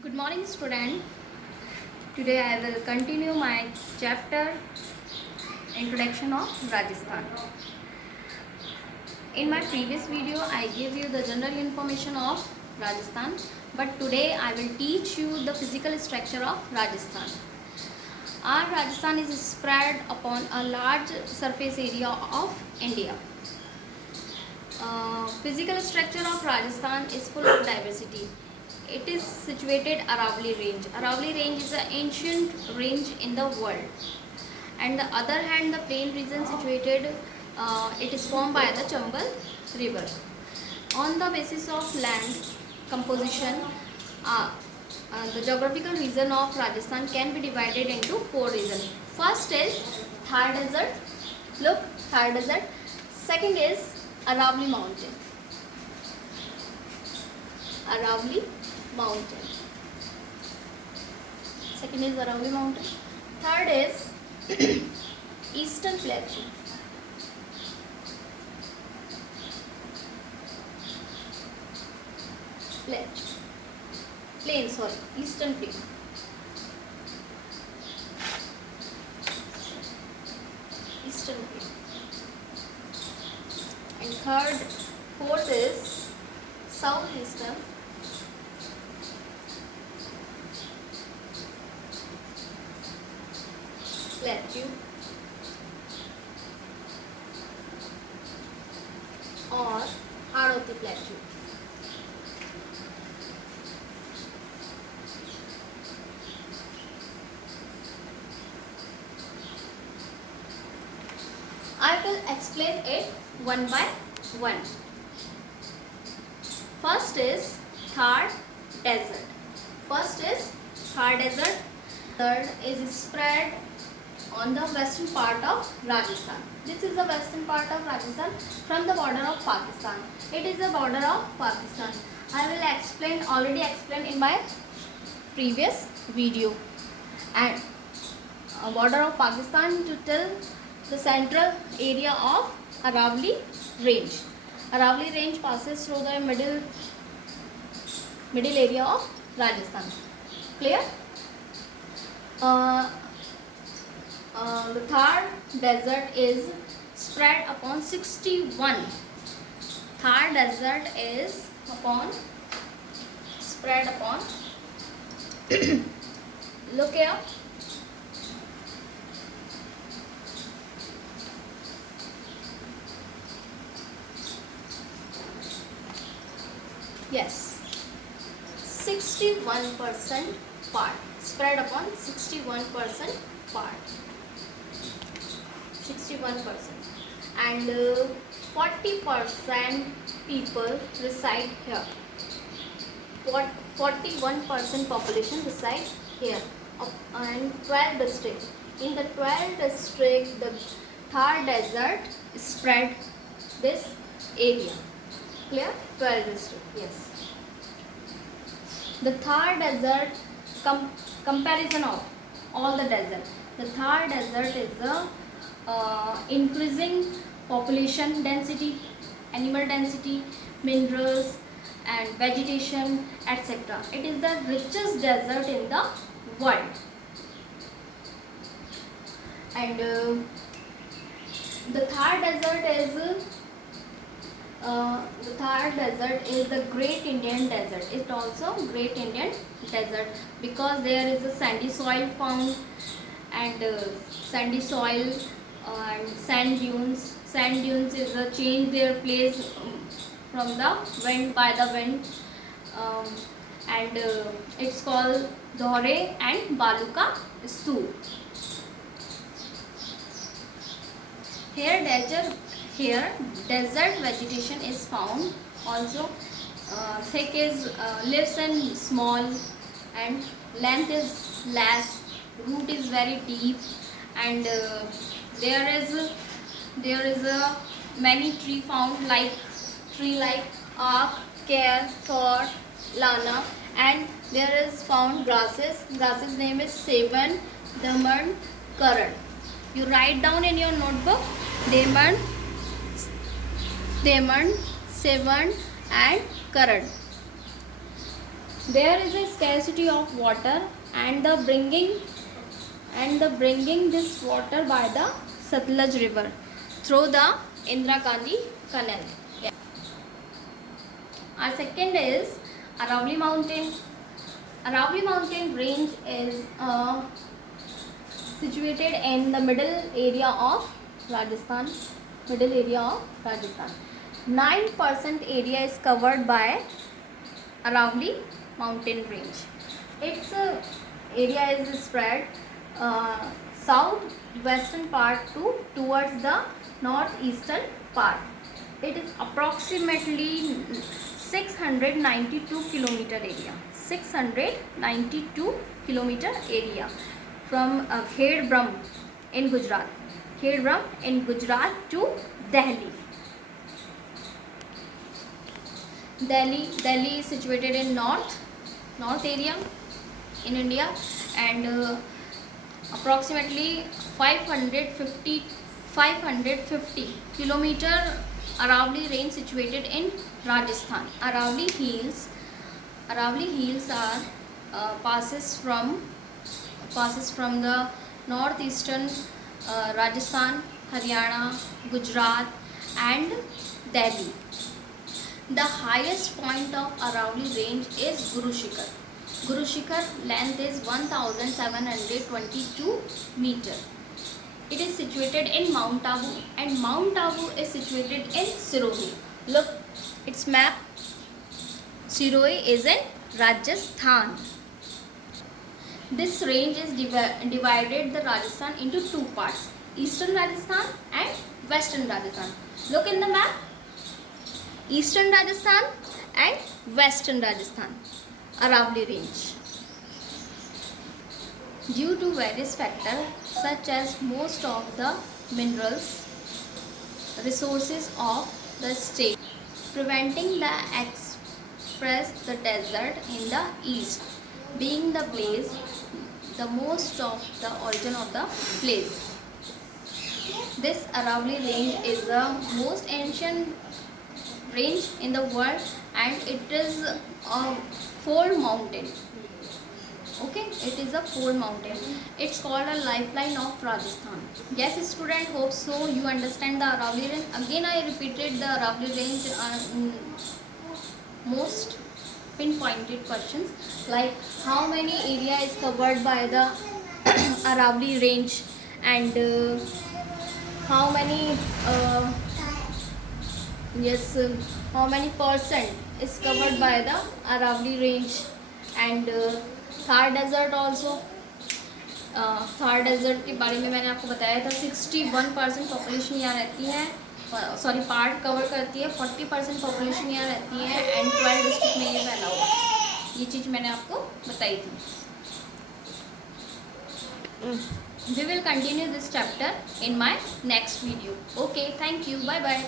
Good morning, student. Today I will continue my chapter Introduction of Rajasthan. In my previous video, I gave you the general information of Rajasthan, but today I will teach you the physical structure of Rajasthan. Our Rajasthan is spread upon a large surface area of India. Physical structure of Rajasthan is full of diversity. It is situated Aravalli Range. Aravalli Range is an ancient range in the world. And the other hand, the plain region situated, it is formed by the Chambal River. On the basis of land composition, the geographical region of Rajasthan can be divided into four regions. First is Thar Desert. Look, Thar Desert. Second is Aravalli Mountain. Aravalli Mountain. Second is Aravalli Mountain. Third is Eastern Plateau. Eastern Plain. Eastern Plain. And fourth is Southeastern Plateau or Harodhi Plateau. I will explain it one by one. First is Thar Desert. Third is spread on the western part of Rajasthan. This is the western part of Rajasthan from the border of Pakistan. It is the border of Pakistan. I will already explained in my previous video. And border of Pakistan to tell the central area of Aravalli Range. Aravalli Range passes through the middle area of Rajasthan. Clear? The Thar Desert is spread upon 61. Thar Desert is spread upon look here. Yes, 61% part, spread upon 61% part. 61% and 40% people reside here. 41% population reside here and 12 districts. In the 12 districts, the Thar Desert spread this area. Clear? 12 districts. Yes. The Thar Desert comparison of all the deserts. The Thar Desert is the increasing population density, animal density, minerals and vegetation, etc. It is the richest desert in the world. And the Thar Desert is the Great Indian Desert. It's also Great Indian Desert because there is a sandy soil found and sandy soil and sand dunes. Sand dunes is a change their place from the wind by the wind, and it's called Dhore and Baluka Stoop. Here desert vegetation is found. Also thick is leaves and small and length is less, root is very deep, and there is a many tree found like aak, care, thor, lana, and there is found grasses. Grasses name is Sevan, Daman, Karan. You write down in your notebook Daman, Sevan and Karan. there is a scarcity of water and the bringing this water by the Satluj river through the Indira Gandhi Canal. Yeah. Our second is Aravalli Mountain. Aravalli Mountain range is situated in the middle area of Rajasthan. 9% area is covered by Aravalli Mountain range. Its area is spread southwestern part towards the northeastern part. It is approximately 692 kilometer area. 692 kilometer area from Khed Brahm in Gujarat. Khed Brahm in Gujarat to Delhi. Delhi is situated in north area in India, and approximately 550 kilometer Aravalli range situated in Rajasthan. Aravalli Hills are passes from the northeastern Rajasthan, Haryana, Gujarat and Delhi. The highest point of Aravalli range is Guru Shikhar. Guru Shikhar length is 1722 meter. It is situated in Mount Abu, and Mount Abu is situated in Sirohi. Look, its map. Sirohi is in Rajasthan. This range is divided the Rajasthan into two parts, Eastern Rajasthan and Western Rajasthan. Look in the map. Eastern Rajasthan and Western Rajasthan, Aravalli range. Due to various factors such as most of the minerals resources of the state, preventing the express the desert in the east, being the place the most of the origin of the place. This Aravalli range is the most ancient range in the world, and it is a fold mountain. Okay, it is a fold mountain. It's called a lifeline of Rajasthan. Yes, student, hope so you understand the Aravalli range. Again, I repeated the Aravalli range most pinpointed questions like how many area is covered by the Aravalli range, and how many how many percent is covered by the Aravalli range, and Thar desert also. Thar desert के बारे में मैंने आपको बताया था 61% population यहाँ रहती है, सॉरी पार्ट कवर करती है, 40% पॉपुलेशन यहाँ रहती है, एंड 12 डिस्ट्रिक्ट में ये फैला हुआ है. ये चीज़ मैंने आपको बताई थी. We will continue this chapter in my next video. Okay, thank you. Bye bye.